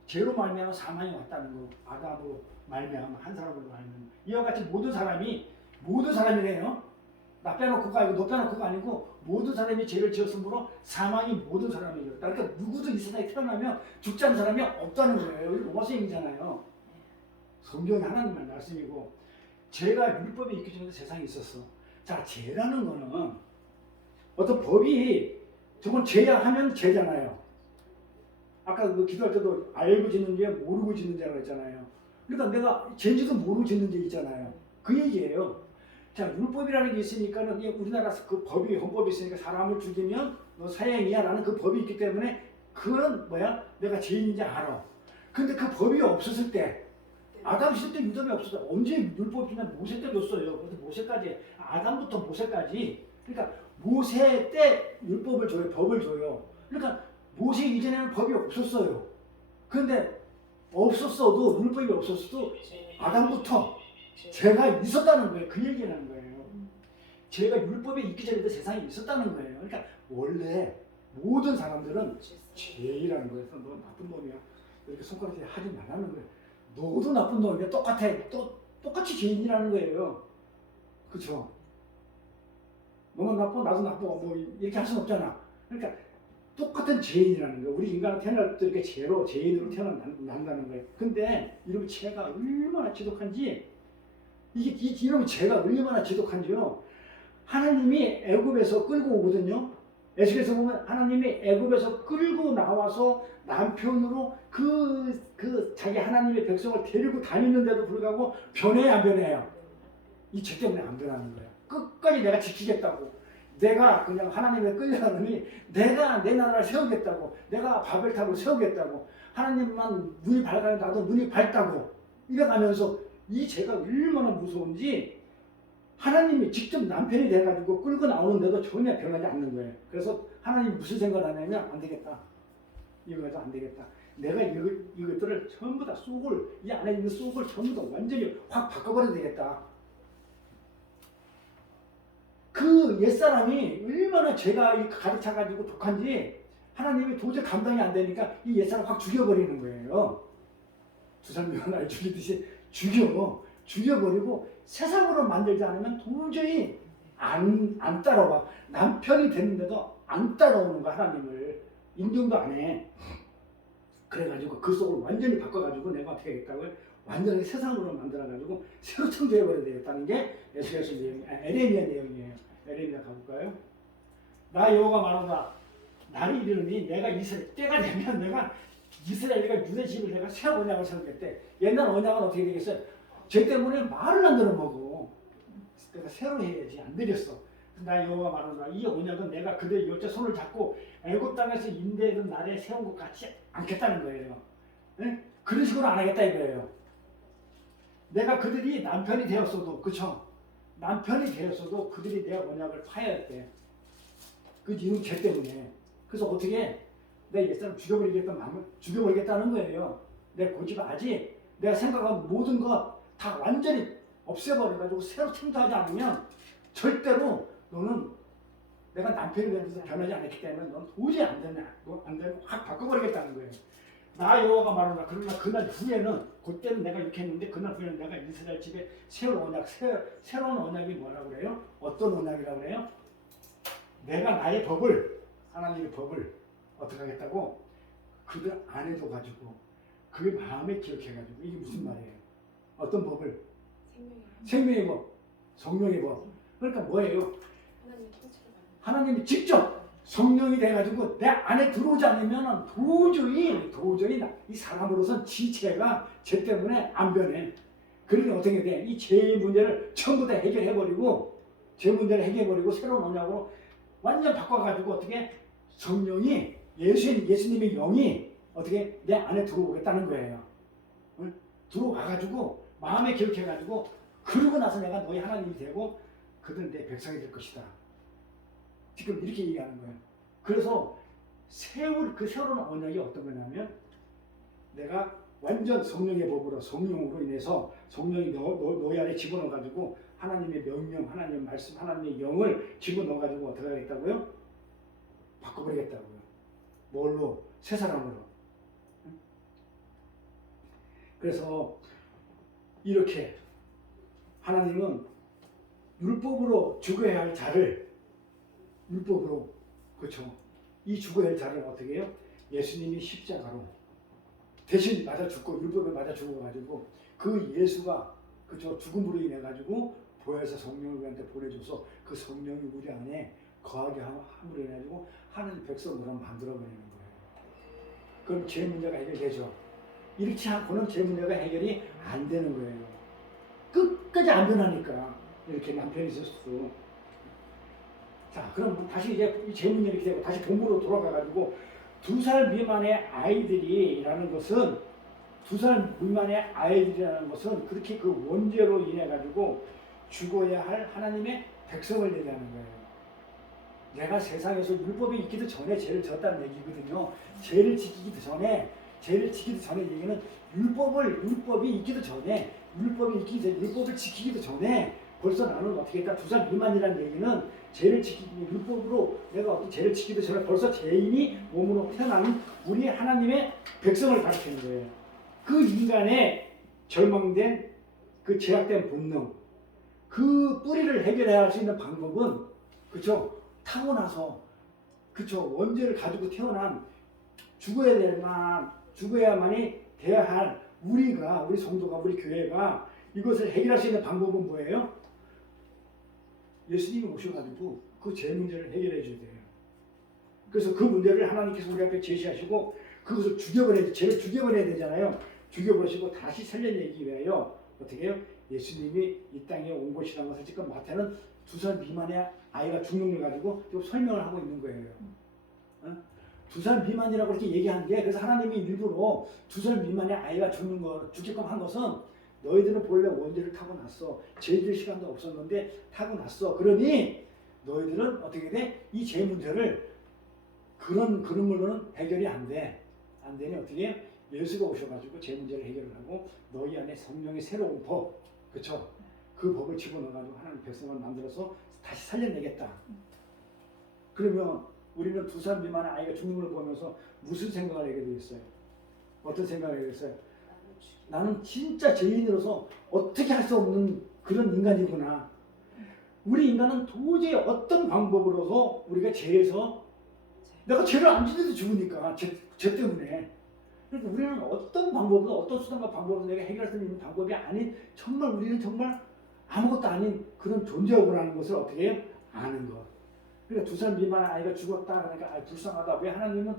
죄로 말미암아 사망이 왔다는 거. 아담으로 말미암아 한 사람으로 말미암아 이와 같이 모든 사람이래요. 나 빼놓고가 아니고 너 빼놓고가 아니고 모든 사람이 죄를 지었으므로 사망이 모든 사람이에요. 그러니까 누구도 이 세상에 태어나면 죽지 않은 사람이 없다는 거예요. 이거 로마서 얘기잖아요. 성경이 하나님의 말씀이고 죄가 율법에 있기 전에 세상에 있었어. 자, 죄라는 거는 어떤 법이 저건 죄야 하면 죄잖아요. 아까 그 기도할 때도 알고 짓는 죄, 모르고 짓는 죄라고 했잖아요. 그러니까 내가 죄인지도 모르고 짓는 죄 있잖아요. 그 얘기예요. 자, 율법이라는 게 있으니까는 우리나라 그 법이 헌법이 있으니까 사람을 죽이면 너 사형이야 라는 그 법이 있기 때문에 그건 뭐야? 내가 죄인인지 알아. 근데 그 법이 없었을 때 아담 시대 때 율법이 없었어요. 언제 율법이 있냐? 모세 때 줬어요. 그래서 모세까지, 아담부터 모세까지. 그러니까 모세 때 율법을 줘요. 법을 줘요. 그러니까 모세 이전에는 법이 없었어요. 그런데 없었어도, 율법이 없었어도 아담부터 죄가 있었다는 거예요. 그 얘기라는 거예요. 죄가 율법에 있기 전에도 세상에 있었다는 거예요. 그러니까 원래 모든 사람들은 죄라는 거예요. 너 나쁜 놈이야. 이렇게 손가락질 하지 말라는 거예요. 너도 나쁜 놈이야. 똑같아. 똑같이 죄인이라는 거예요. 그렇죠? 너만 나빠, 나도 나빠. 뭐 이렇게 할 수는 없잖아. 그러니까 똑같은 죄인이라는 거예요. 우리 인간은 태어날 때 이렇게 죄로, 죄인으로 태어난다는 거예요. 근데 이런 죄가 얼마나 지독한지, 이런 죄가 얼마나 지독한지요. 하나님이 애굽에서 끌고 오거든요. 에스겔에서 보면 하나님이 애굽에서 끌고 나와서 남편으로 자기 하나님의 백성을 데리고 다니는데도 불구하고 변해야 안 변해요. 이 죄 때문에 안 변하는 거예요. 끝까지 내가 지키겠다고. 내가 그냥 하나님에 끌려가느니 내가 내 나라를 세우겠다고. 내가 바벨탑을 세우겠다고. 하나님만 눈이 밝아야 나도 눈이 밝다고. 이래가면서 이 죄가 얼마나 무서운지 하나님이 직접 남편이 돼가지고 끌고 나오는데도 전혀 변하지 않는 거예요. 그래서 하나님이 무슨 생각을 하냐면 안 되겠다. 이거 가지고 안 되겠다. 내가 이것들을 전부 다 이 안에 있는 속을 전부 다 완전히 확 바꿔버려야 되겠다. 그 옛사람이 얼마나 죄가 가득 차가지고 독한지 하나님이 도저히 감당이 안 되니까 이 옛사람 확 죽여버리는 거예요. 두 사람이 하나를 죽이듯이 죽여버리고 세상으로 만들지 않으면 도저히 안 따라와. 남편이 됐는데도 안 따라오는 거야. 하나님을 인정도 안 해. 그래가지고 그 속을 완전히 바꿔가지고 내가 어떻게 하겠다고요? 완전히 세상으로 만들어가지고 새로 창조해버려야 되겠다는 게 에스겔서 내용, 에레미야 내용이에요. 에레미야 가볼까요? 나 여호와가 말한다. 날이 이르니 내가 이스라엘 때가 되면 내가 이스라엘과 유대 집을 내가 새 언약을 세우겠대. 옛날 언약은 어떻게 되겠어요? 죄 때문에 말을 안 들어먹어. 내가 새로 해야지. 안 되겠어. 나 여호와가 말한다. 이 언약은 내가 그들의 열째 손을 잡고 애굽 땅에서 인도하던 날에 세운 것 같이 않겠다는 거예요. 네? 그런 식으로 안 하겠다 이거예요. 내가 그들이 남편이 되었어도, 그쵸? 남편이 되었어도 그들이 내 언약을 파야 돼. 그 이유는 죄 때문에. 그래서 어떻게 내 옛사람 죽여버리겠다는 거예요. 내 고집 아직 내가 생각한 모든 것 다 완전히 없애버려가지고 새로 창조하지 않으면 절대로 너는 내가 남편이 되면서 변하지 않았기 때문에 넌 도저히 안 되고 확 바꿔버리겠다는 거예요. 나 여호와가 말한다. 그러나 그날 후에는 그때는 내가 이렇게 했는데 그날 후에는 내가 이스라엘 집에 새로운 언약이 뭐라고 그래요? 어떤 언약이라고 그래요? 내가 나의 법을, 하나님의 법을 어떻게 하겠다고? 그들 안에도 가지고 그 마음에 기억해가지고. 이게 무슨 말이에요? 어떤 법을? 생명의 법, 성령의 법. 그러니까 뭐예요? 하나님이 직접 성령이 돼가지고 내 안에 들어오지 않으면 도저히 이 사람으로선 지체가 죄 때문에 안 변해. 그러니 어떻게 돼? 이 죄의 문제를 전부 다 해결해버리고, 죄 문제를 해결해버리고 새로운 언약으로 완전 바꿔가지고 어떻게 성령이 예수님의 영이 어떻게 내 안에 들어오겠다는 거예요. 응? 들어와가지고 마음에 기억해가지고 그러고 나서 내가 너희 하나님이 되고 그들은 내 백성이 될 것이다. 지금 이렇게 얘기하는 거예요. 그래서 그 새로운 언약이 어떤 거냐면 내가 완전 성령의 법으로, 성령으로 인해서 성령이 너희 안에 집어넣어가지고 하나님의 명령, 하나님의 말씀, 하나님의 영을 집어넣어가지고 어떻게 하겠다고요? 바꿔버리겠다고요. 뭘로? 새 사람으로. 그래서 이렇게 하나님은 율법으로 죽어야 할 자를, 율법으로, 그렇죠? 이 죽어야 할 자를 어떻게 해요? 예수님이 십자가로 대신 맞아 죽고, 율법에 맞아 죽어가지고 그 예수가, 그렇죠? 죽음으로 인해 가지고 보혜사 성령을 우리한테 보내줘서 그 성령이 우리 안에 거하게 함으로 인해 가지고 하나님 백성으로 만들어버리는 거예요. 그럼 죄 문제가 해결되죠. 이렇지 않고는 죄 문제가 해결이 안 되는 거예요. 끝까지 안 변하니까. 이렇게 남편이 있었어. 자, 그럼 다시 이제 이 죄 문제 이렇게 되고 다시 본부로 돌아가가지고 2살 미만의 아이들이라는 것은 2살 미만의 아이들이라는 것은 그렇게 그 원죄로 인해 가지고 죽어야 할 하나님의 백성을 얘기하는 거예요. 내가 세상에서 율법이 있기도 전에 죄를 졌다는 얘기거든요. 죄를 지키기도 전에 얘기는 율법이 있기도 전에 율법을 지키기도 전에 벌써 나는 어떻게 했다. 2살 미만이라는 얘기는 죄를 지키기 율법으로 내가 어떤 죄를 지키기도 전에 벌써 죄인이 몸으로 태어나는 우리 하나님의 백성을 가리키는 거예요. 그 인간의 절망된 그 죄악된 본능, 그 뿌리를 해결해야 할 수 있는 방법은 그렇죠. 타고나서 그렇죠. 원죄를 가지고 태어난 죽어야만이 돼야 할 우리 성도가 우리 교회가 이것을 해결할 수 있는 방법은 뭐예요? 예수님이 오셔가지고 그 죄 문제를 해결해 줘야 돼요. 그래서 그 문제를 하나님께서 우리 앞에 제시하시고 그것을 죄를 죽여버려야 되잖아요. 죽여버리시고 다시 살려내기 위하여 어떻게 해요? 예수님이 이 땅에 온 것이라는 것을 지금 마태는 2살 미만의 아이가 죽는 걸 가지고 좀 설명을 하고 있는 거예요. 2살 미만이라고 이렇게 얘기한 게 그래서 하나님이 일부러 2살 미만의 아이가 죽게끔 한 것은 너희들은 본래 원죄를 타고났어. 죄질 시간도 없었는데 타고났어. 그러니 너희들은 어떻게 돼? 이 죄 문제를 그런 걸로는 해결이 안 돼. 안 되니 어떻게 해? 예수가 오셔가지고 죄 문제를 해결을 하고 너희 안에 성령의 새로운 법, 그렇죠? 그 법을 집어넣어가지고 하나님 백성을 만들어서 다시 살려내겠다. 그러면 우리는 2살 미만의 아이가 죽는 걸 보면서 무슨 생각을 하게 되겠어요? 어떤 생각을 하게 되겠어요? 나는 진짜 죄인으로서 어떻게 할 수 없는 그런 인간이구나. 우리 인간은 도저히 어떤 방법으로서 우리가 죄에서 내가 죄를 안 지내도 죽으니까 죄 때문에. 그러니까 우리는 어떤 방법으로 어떤 수단과 방법으로 내가 해결할 수 있는 방법이 아닌 우리는 정말 아무것도 아닌 그런 존재구라는 것을 어떻게 해요? 아는 것. 그러니까 2살 미만의 아이가 죽었다 그러니까 불쌍하다. 왜 하나님은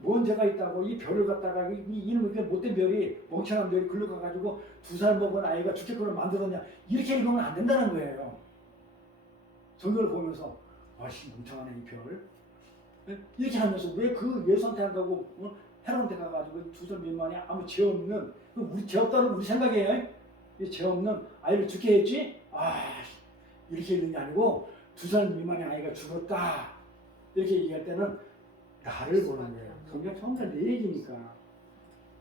뭔 죄가 있다고 이 별을 갖다가 이놈의 못된 별이 멍청한 별이 글러가가지고 2살 먹은 아이가 죽게끔 만들었냐 이렇게 읽으면 안 된다는 거예요. 성경을 보면서 아씨 멍청하네 이 별. 이렇게 하면서 왜 그 예수한테 한다고 헤롯한테 가가지고 2살 미만이 아무 죄 없는 죄 없다는 우리 생각이에요. 죄 없는 아이를 죽게 했지? 이렇게 읽는 게 아니고 2살 미만의 아이가 죽었다 이렇게 얘기할 때는 나를 보는 거예요. 성경 전부 다 내 얘기니까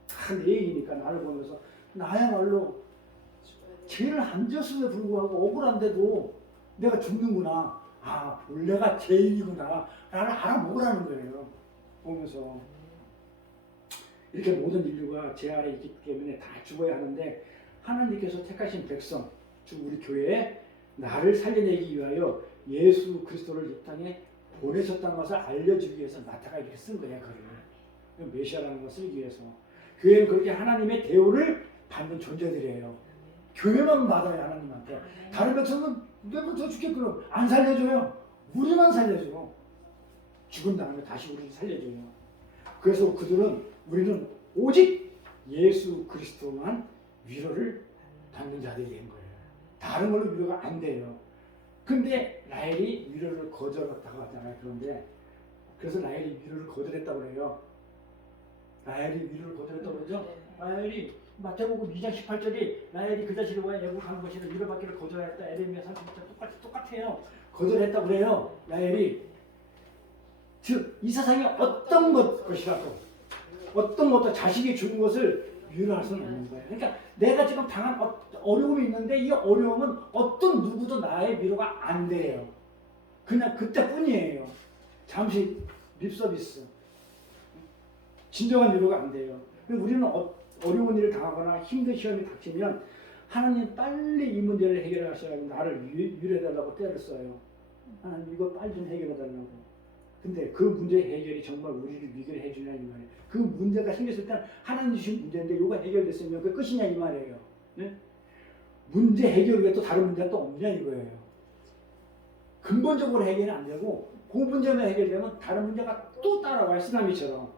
다 내 얘기니까 나를 보면서 나야말로 죄를 안 지었음에도 불구하고 억울한데도 내가 죽는구나. 본래가 죄인이구나 라는 알아먹으라는 거예요. 보면서 이렇게 모든 인류가 죄 아래 있기 때문에 다 죽어야 하는데 하나님께서 택하신 백성 즉 우리 교회에 나를 살려내기 위하여 예수 그리스도를 이 땅에 보내셨다는 것을 알려주기 위해서 마태가 이렇게 쓴 거야. 그를 메시아라는 것을 쓰기 위해서. 교회는 그렇게 하나님의 대우를 받는 존재들이에요. 교회만 받아요. 하나님한테. 다른 백성은 내가 더 죽겠구나. 안 살려줘요. 우리만 살려줘요. 죽은 다음에 다시 우리를 살려줘요. 그래서 우리는 오직 예수 그리스도만 위로를 받는 자들이 된 거예요. 다른 걸로 위로가 안 돼요. 근데 라헬이 위로를 거절했다고 하잖아요. 그래서 라헬이 위로를 거절했다고 그래요. 라헬이 위로를 거절했다고 그러죠? 라헬이 마태복음 2장 18절이 라헬이 그 자식을 위하여 애국하는 것이라 위로받기를 거절했다. 에레미야 30절 똑같아요. 거절했다고 그래요. 라헬이. 즉 이 세상에 어떤 것이라도 어떤 것도 자식이 죽은 것을 위로할 수는 없는 거예요. 그러니까 내가 지금 당한 어려움이 있는데 이 어려움은 어떤 누구도 나의 위로가 안 돼요. 그냥 그때뿐이에요. 잠시 립서비스. 진정한 위로가 안 돼요. 우리는 어려운 일을 당하거나 힘든 시험이 닥치면 하나님 빨리 이 문제를 해결하셔서 나를 위로해달라고 때를 써요. 하나님 이거 빨리 좀 해결해달라고. 근데 그 문제 해결이 정말 우리를 위기를 해주냐 이 말이에요. 그 문제가 생겼을 때 하나님 주신 문제인데 이거 해결됐으면 그 끝이냐 이 말이에요. 네? 문제 해결 외에 또 다른 문제가 또 없냐 이거예요. 근본적으로 해결이 안 되고 그 문제만 해결되면 다른 문제가 또 따라와요. 쓰나미처럼.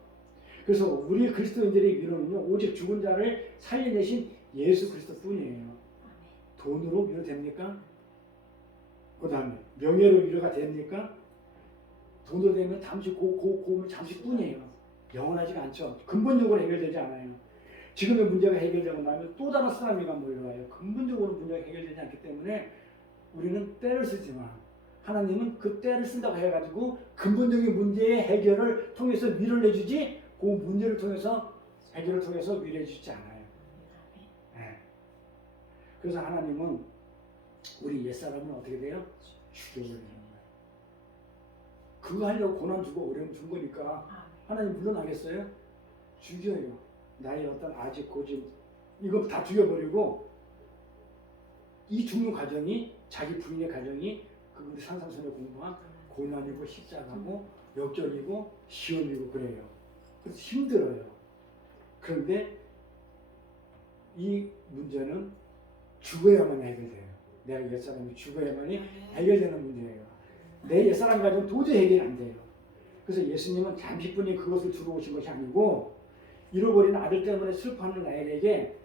그래서 우리 그리스도인들의 위로는요 오직 죽은 자를 살려내신 예수 그리스도뿐이에요. 돈으로 위로됩니까? 그 다음에 명예로 위로가 됩니까? 돈으로 되면 잠시 고음은 잠시뿐이에요. 영원하지가 않죠. 근본적으로 해결되지 않아요. 지금의 문제가 해결되고 나면 또 다른 쓰나미가 몰려와요. 근본적으로 문제가 해결되지 않기 때문에 우리는 때를 쓰지만 하나님은 그 때를 쓴다고 해가지고 근본적인 문제의 해결을 통해서 위를 내주지 그 문제를 통해서 해결을 통해서 위를 내주지 않아요. 네. 그래서 하나님은 우리 옛사람은 어떻게 돼요? 죽여버리는 거예요. 그거 하려고 고난 주고 어려움 준 거니까 하나님 물러나겠어요? 죽여요. 나의 어떤 아직 고집 이거 다 죽여버리고 이 죽는 과정이 자기 부인의 과정이 그 우리 산상선에 공부한 고난이고 십자가고 역경이고 시험이고 그래요. 그래서 힘들어요. 그런데 이 문제는 죽어야만 해결돼요. 내가 옛사람이 죽어야만이 해결되는 문제예요. 내 옛사람 가지고는 도저히 해결이 안 돼요. 그래서 예수님은 잠시뿐이 그것을 주러 오신 것이 아니고 잃어버린 아들 때문에 슬퍼하는 나에게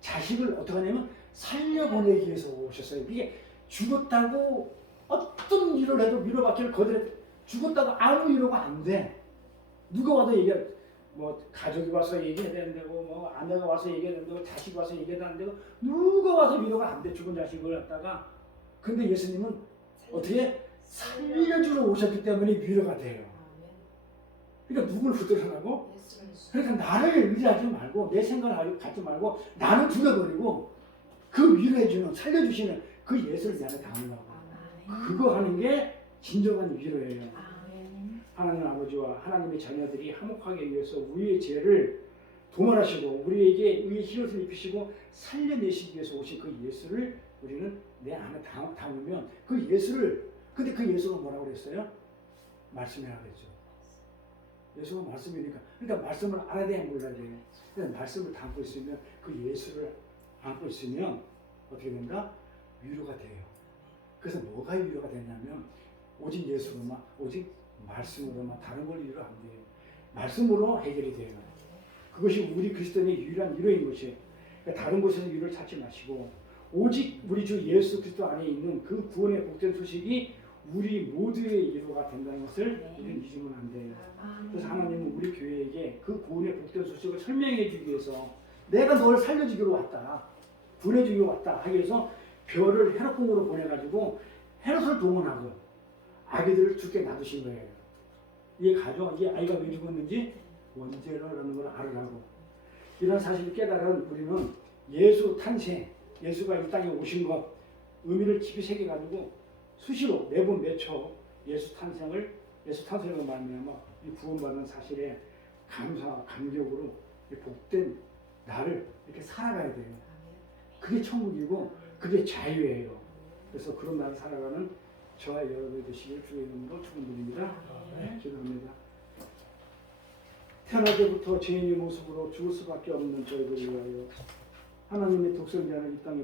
자식을 어떻게 하냐면 살려보내기 위해서 오셨어요. 이게 죽었다고 어떤 일을 해도 위로받기를 거절해. 죽었다고 아무 위로가 안 돼. 누가 와도 얘기해. 뭐 가족이 와서 얘기해야 된다고 뭐 아내가 와서 얘기해야 된다고 자식이 와서 얘기해야 된다고 누가 와서 위로가 안 돼. 죽은 자식을 갖다가. 근데 예수님은 어떻게 살려주러 오셨기 때문에 위로가 돼요. 그러니까 누굴 붙들으라고? 그러니까 나를 의지하지 말고 내 생각을 갖지 말고 나는 죽여버리고 그 위로해주는 살려주시는 그 예수를 내 안에 담으라고. 그거 하는 게 진정한 위로예요. 하나님 아버지와 하나님의 자녀들이 화목하기 위해서 우리의 죄를 도말하시고 우리에게 의의 희롯을 입히시고 살려내시기 위해서 오신 그 예수를 우리는 내 안에 담으면 그 예수를 근데 그 예수가 뭐라고 그랬어요? 말씀이라고 그랬죠. 예수가 말씀이니까 그러니까 말씀을 알아야 돼 몰라야 돼. 그러니까 말씀을 담고 있으면 그 예수를 안고 있으면 어떻게 된다? 위로가 돼요. 그래서 뭐가 위로가 되냐면 오직 예수로만 오직 말씀으로만 다른 걸 위로 안 돼요. 말씀으로 해결이 돼요. 그것이 우리 그리스도인의 유일한 위로인 것이에요. 그러니까 다른 곳에서 위로를 찾지 마시고 오직 우리 주 예수 그리스도 안에 있는 그 구원의 복된 소식이 우리 모두의 위로가 된다는 것을 우리는 잊으면 안 돼요. 그래서 하나님은 우리 교회에게 그 구원의 복된 소식을 설명해 주기 위해서 내가 널 살려주기로 왔다. 구해주기로 왔다 하기 위해서 별을 헤롯궁으로 보내가지고 헤롯을 동원하고 아기들을 죽게 놔두신 거예요. 이 가족, 이 아이가 왜 죽었는지 원죄라는 걸 알으라고. 이런 사실을 깨달은 우리는 예수 탄생, 예수가 이 땅에 오신 것 의미를 깊이 새겨가지고 수시로 매분 매초 예수 탄생으로 말미암아 이 구원받은 사실에 감격으로 복된 나를 이렇게 살아가야 돼요. 그게 천국이고 그게 자유예요. 그래서 그런 날을 살아가는 저와 여러분이 되시길 주의 이름으로 축원드립니다. 네, 기도합니다. 태어날 때부터 죄인의 모습으로 죽을 수밖에 없는 저희들을 위하여 하나님의 독생자를 이 땅에